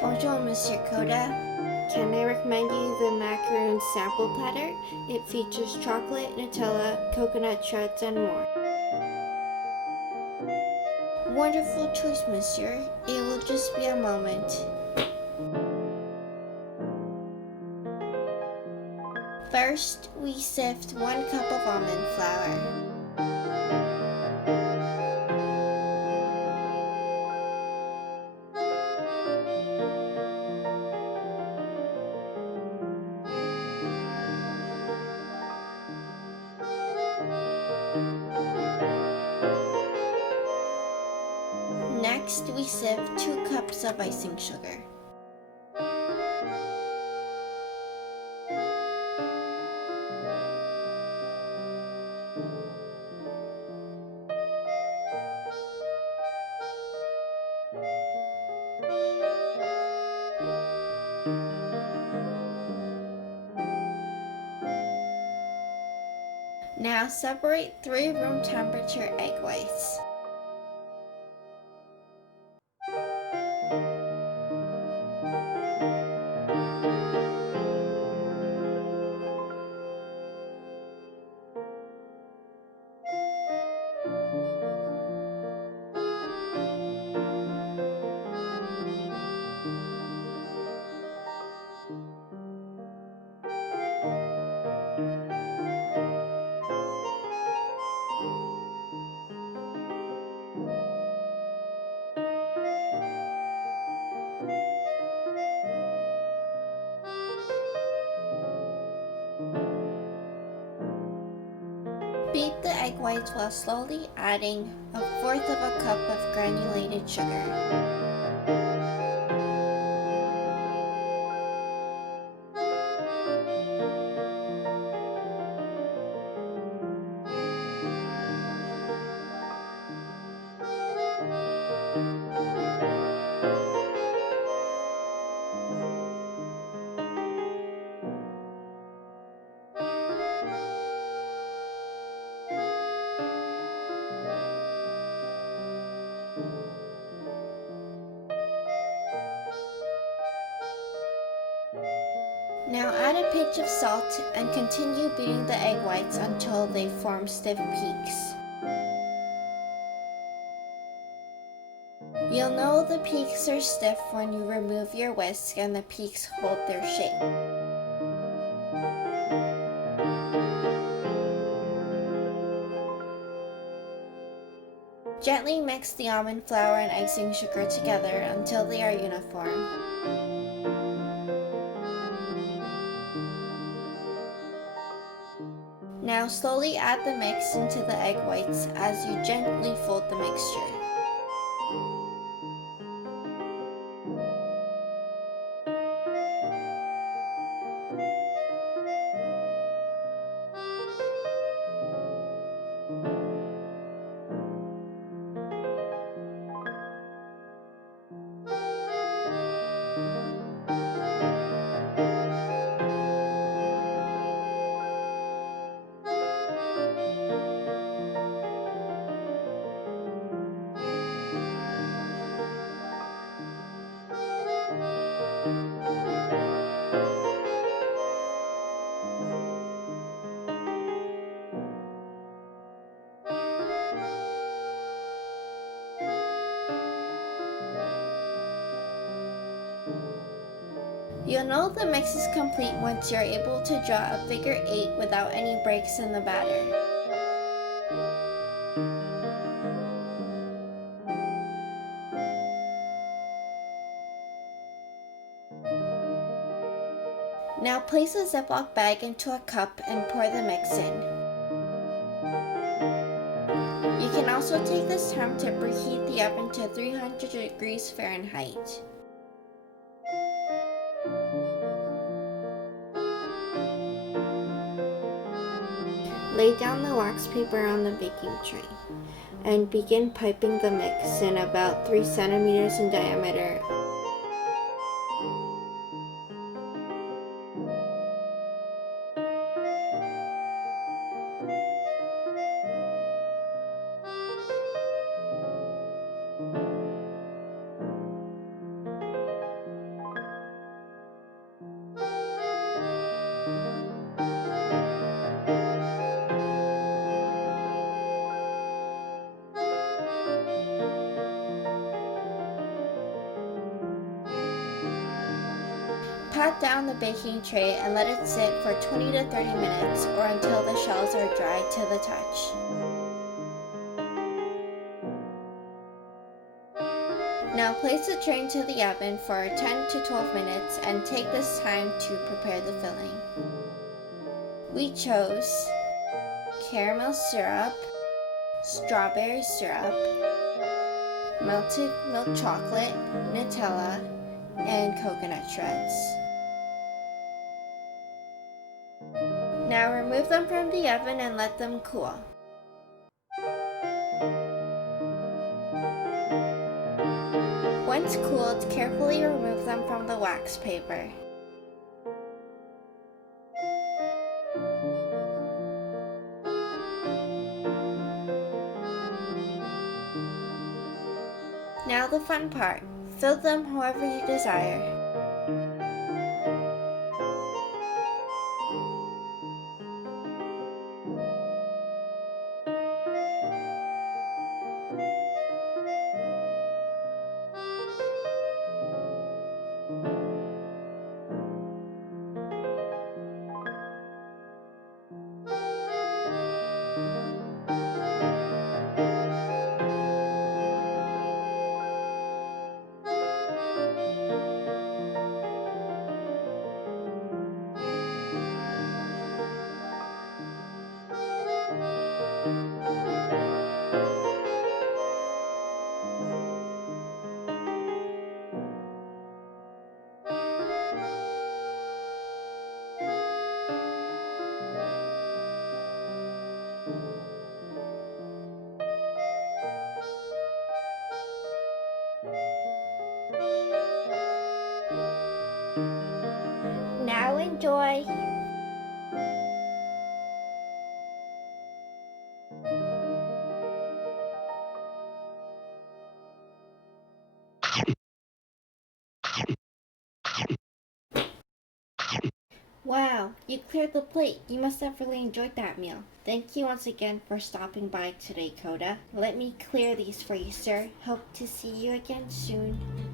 Bonjour, Monsieur Kotah. Can I recommend you the macaron sample platter? It features chocolate, Nutella, coconut shreds, and more. Wonderful choice, Monsieur. It will just be a moment. First, we sift 1 cup of almond flour. Next, we sift 2 cups of icing sugar. Now separate 3 room temperature egg whites. Beat the egg whites while slowly adding 1/4 of a cup of granulated sugar. Now add a pinch of salt and continue beating the egg whites until they form stiff peaks. You'll know the peaks are stiff when you remove your whisk and the peaks hold their shape. Gently mix the almond flour and icing sugar together until they are uniform. Now slowly add the mix into the egg whites as you gently fold the mixture. You'll know the mix is complete once you're able to draw a figure 8 without any breaks in the batter. Now place a Ziploc bag into a cup and pour the mix in. You can also take this time to preheat the oven to 300 degrees Fahrenheit. Lay down the wax paper on the baking tray and begin piping the mix in about 3 centimeters in diameter. pat down the baking tray and let it sit for 20 to 30 minutes or until the shells are dry to the touch. Now place the tray into the oven for 10 to 12 minutes and take this time to prepare the filling. We chose caramel syrup, strawberry syrup, melted milk chocolate, Nutella, and coconut shreds. Now remove them from the oven and let them cool. Once cooled, carefully remove them from the wax paper. Now the fun part. Fill them however you desire. Now enjoy! Wow, you cleared the plate. You must have really enjoyed that meal. Thank you once again for stopping by today, Kotah. Let me clear these for you, sir. Hope to see you again soon.